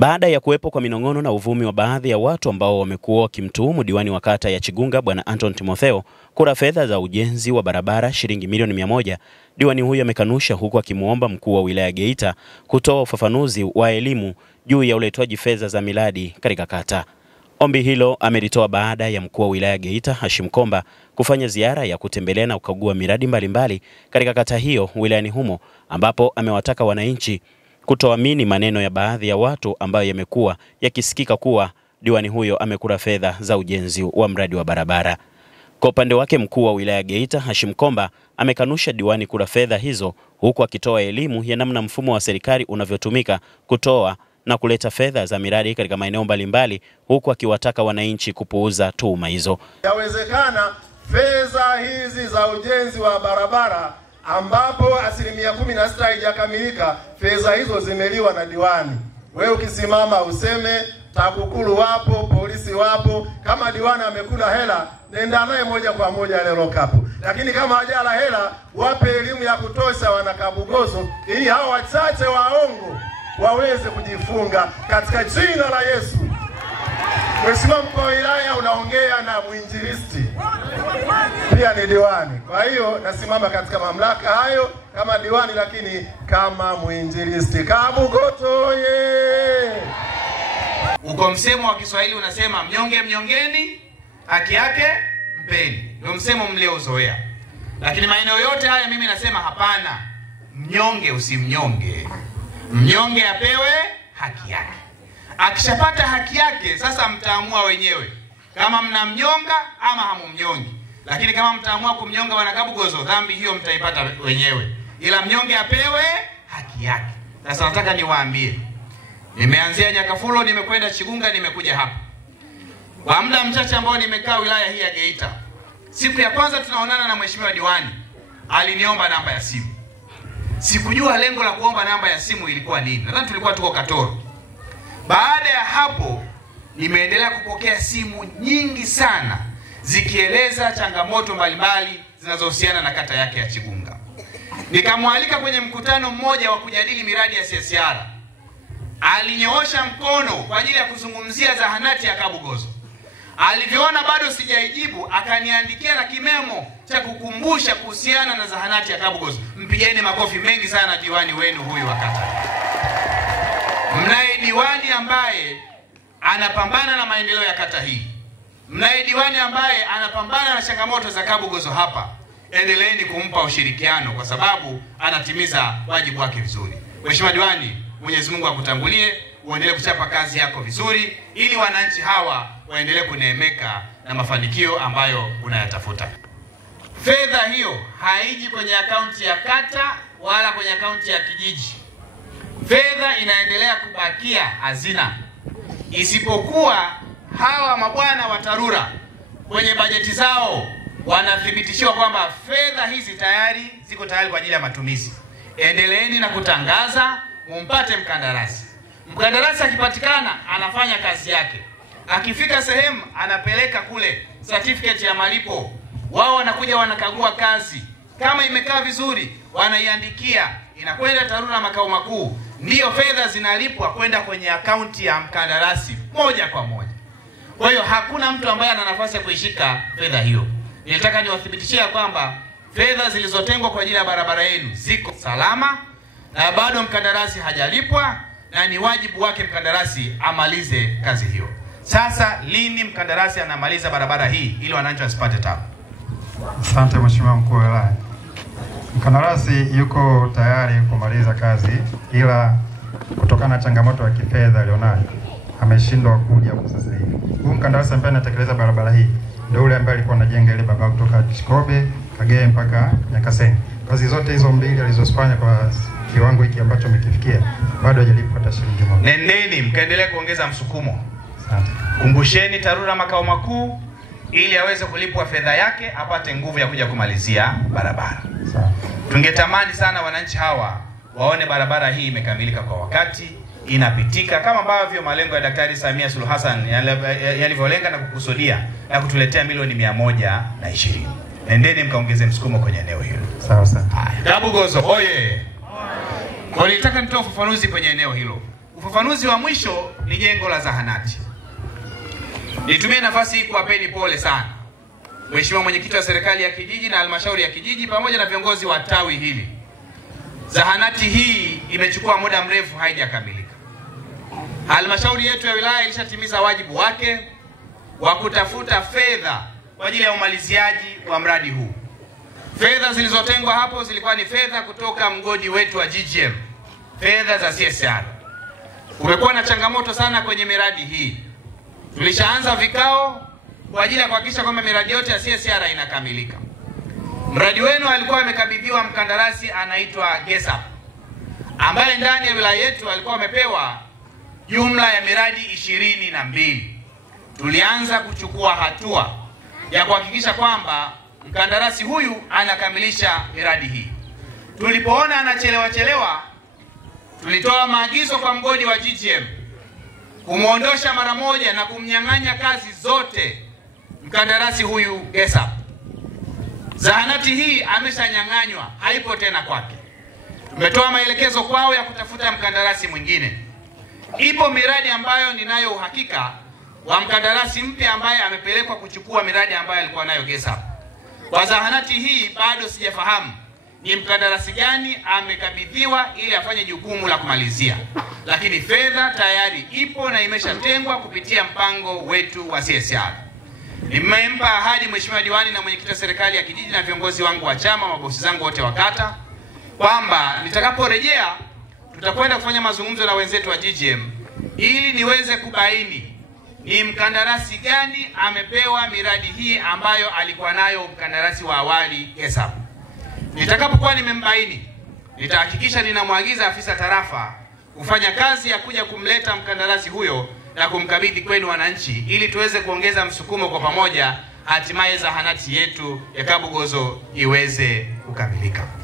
Baada ya kuwepo kwa minong'ono na uvumi wa baadhi ya watu ambao wamekuwa wakimtuhumu diwani wa kata ya Chigunga Bwana Anton Timotheo kula fedha za ujenzi wa barabara shilingi milioni 100, diwani huyo amekanusha, huku akimuomba mkuu wa wilaya Geita kutoa ufafanuzi wa elimu juu ya uletwaji fedha za miradi katika kata. Ombi hilo amelitoa baada ya mkuu wa wilaya Geita Hashim Komba kufanya ziara ya kutembelea na kukagua miradi mbalimbali katika kata hiyo wilayani humo, ambapo amewataka wananchi kutoamini maneno ya baadhi ya watu ambayo yamekuwa yakisikika kuwa diwani huyo amekula fedha za ujenzi wa mradi wa barabara. Kwa upande wake, mkuu wa wilaya Geita Hashim Komba amekanusha diwani kula fedha hizo, huku akitoa elimu ya namna mfumo wa serikali unavyotumika kutoa na kuleta fedha za miradi katika maeneo mbalimbali, huku akiwataka wananchi kupuuza tuhuma hizo. Yawezekana fedha hizi za ujenzi wa barabara ambapo 16% haijakamilika, fedha hizo zimeliwa na diwani. Wewe ukisimama useme TAKUKURU wapo, polisi wapo, kama diwani amekula hela, nenda naye moja kwa moja ile lokapu. Lakini kama hajala hela, wape elimu ya kutosha wana Kabugoso ili hao wachache waongo waweze kujifunga katika jina la Yesu. Mheshimiwa mkuu wa wilaya, unaongea na mwinjilisti, pia ni diwani. Kwa hiyo nasimama katika mamlaka hayo kama diwani, lakini kama mwinjilisti. Kabugoso ye! Uko msemo wa Kiswahili unasema mnyonge mnyongeni, haki yake mpeni. Ndio msemo mliozoea. Lakini maeneo yote haya mimi nasema hapana. Mnyonge usimnyonge. Mnyonge apewe haki yake. Akishapata haki yake, sasa mtaamua wenyewe kama mnamnyonga ama hamumnyongi. Lakini kama mtaamua kumnyonga wana Kabugoso, dhambi hiyo mtaipata wenyewe. Ila mnyonge apewe haki yake. Sasa nataka niwaambie, nimeanzia Nyakafulo, nimekwenda Chigunga, nimekuja hapa. Kwa muda mchache ambao nimekaa wilaya hii ya Geita, siku ya kwanza tunaonana na mheshimiwa diwani, aliniomba namba ya simu. Sikujua lengo la kuomba namba ya simu ilikuwa nini. Nadhani tulikuwa tuko Katoro. Baada ya hapo nimeendelea kupokea simu nyingi sana zikieleza changamoto mbalimbali zinazohusiana na kata yake ya Chigunga. Nikamwalika kwenye mkutano mmoja wa kujadili miradi ya CSR. Alinyoosha mkono kwa ajili ya kuzungumzia zahanati ya Kabugoso. Alivyoona bado sijaijibu, akaniandikia na kimemo cha kukumbusha kuhusiana na zahanati ya Kabugoso. Mpigeni makofi mengi sana diwani wenu huyu wa kata. Mnaye diwani ambaye anapambana na maendeleo ya kata hii. Mnaye diwani ambaye anapambana na changamoto za Kabugoso hapa. Endeleeni kumpa ushirikiano kwa sababu anatimiza wajibu wake vizuri. Mheshimiwa diwani, Mwenyezi Mungu akutangulie, uendelee kuchapa kazi yako vizuri ili wananchi hawa waendelee kuneemeka na mafanikio ambayo unayatafuta. Fedha hiyo haiji kwenye akaunti ya kata wala kwenye akaunti ya kijiji. Fedha inaendelea kubakia hazina. Isipokuwa hawa mabwana wa TARURA kwenye bajeti zao wanathibitishiwa kwamba fedha hizi tayari ziko tayari kwa ajili ya matumizi. Endeleeni na kutangaza, mumpate mkandarasi. Mkandarasi akipatikana anafanya kazi yake. Akifika sehemu anapeleka kule certificate ya malipo. Wao wanakuja wanakagua kazi. Kama imekaa vizuri, wanaiandikia, inakwenda TARURA makao makuu. Ndiyo fedha zinalipwa kwenda kwenye akaunti ya mkandarasi moja kwa moja. Kwa hiyo hakuna mtu ambaye ana nafasi ya kuishika fedha hiyo. Nilitaka niwathibitishie kwamba fedha zilizotengwa kwa ajili ya barabara yenu ziko salama na bado mkandarasi hajalipwa, na ni wajibu wake mkandarasi amalize kazi hiyo. Sasa lini mkandarasi anamaliza barabara hii ili wananchi wasipate tabu? Asante Mheshimiwa mkuu wa wilaya. Mkandarasi yuko tayari kumaliza kazi, ila kutokana na changamoto ya kifedha alionayo ameshindwa kuja kwa sasa hivi. Huyu mkandarasi ambaye anatekeleza barabara hii ndio yule ambaye alikuwa anajenga ile barabara kutoka Chikobe, Kagera mpaka Nyakaseni. Kazi zote hizo mbili alizozifanya kwa kiwango hiki ambacho amekifikia bado hajalipwa hata shilingi moja. Nendeni mkaendelee kuongeza msukumo. Asante. Kumbusheni TARURA makao makuu ili aweze kulipwa fedha yake, apate nguvu ya kuja kumalizia barabara. Sawa. Tungetamani sana wananchi hawa waone barabara hii imekamilika kwa wakati, inapitika kama ambavyo malengo ya Daktari Samia Suluhu Hassan yalivyolenga na kukusudia na kutuletea milioni 120. Nendeni mkaongeze msukumo kwenye eneo hilo. Sawa sawa. Kabugoso oye. Kwa nitaka nitoe ufafanuzi kwenye eneo hilo. ufafanuzi wa mwisho ni jengo la zahanati. Nitumie nafasi hii kuwapeni pole sana Mheshimiwa Mwenyekiti wa serikali ya kijiji na halmashauri ya kijiji pamoja na viongozi wa tawi hili. Zahanati hii imechukua muda mrefu haijakamilika. Halmashauri yetu ya wilaya ilishatimiza wajibu wake wa kutafuta fedha kwa ajili ya umaliziaji wa mradi huu. Fedha zilizotengwa hapo zilikuwa ni fedha kutoka mgodi wetu wa GGM, fedha za CSR. Kumekuwa na changamoto sana kwenye miradi hii. Tulishaanza vikao kwa ajili ya kuhakikisha kwamba miradi yote ya CSR inakamilika. Mradi wenu alikuwa amekabidhiwa mkandarasi anaitwa GESAP, ambaye ndani ya wilaya yetu alikuwa amepewa jumla ya miradi 22. Tulianza kuchukua hatua ya kuhakikisha kwamba mkandarasi huyu anakamilisha miradi hii. Tulipoona anachelewa, tulitoa maagizo kwa mgodi wa GGM kumuondosha mara moja na kumnyang'anya kazi zote mkandarasi huyu GESAP. Zahanati hii ameshanyang'anywa, haipo tena kwake. Tumetoa maelekezo kwao ya kutafuta mkandarasi mwingine. Ipo miradi ambayo ninayo uhakika wa mkandarasi mpya ambaye amepelekwa kuchukua miradi ambayo alikuwa nayo GESAP. Kwa zahanati hii bado sijafahamu ni mkandarasi gani amekabidhiwa ili afanye jukumu la kumalizia, lakini fedha tayari ipo na imeshatengwa kupitia mpango wetu wa CSR. Nimempa ahadi Mheshimiwa Diwani na Mwenyekiti wa serikali ya kijiji na viongozi wangu wa chama, mabosi zangu wote wa kata, kwamba nitakaporejea tutakwenda kufanya mazungumzo na wenzetu wa GGM ili niweze kubaini ni mkandarasi gani amepewa miradi hii ambayo alikuwa nayo mkandarasi wa awali GESAP. Nitakapokuwa nimembaini, nitahakikisha ninamwagiza afisa tarafa kufanya kazi ya kuja kumleta mkandarasi huyo na kumkabidhi kwenu wananchi ili tuweze kuongeza msukumo kwa pamoja, hatimaye zahanati yetu ya Kabugozo iweze kukamilika.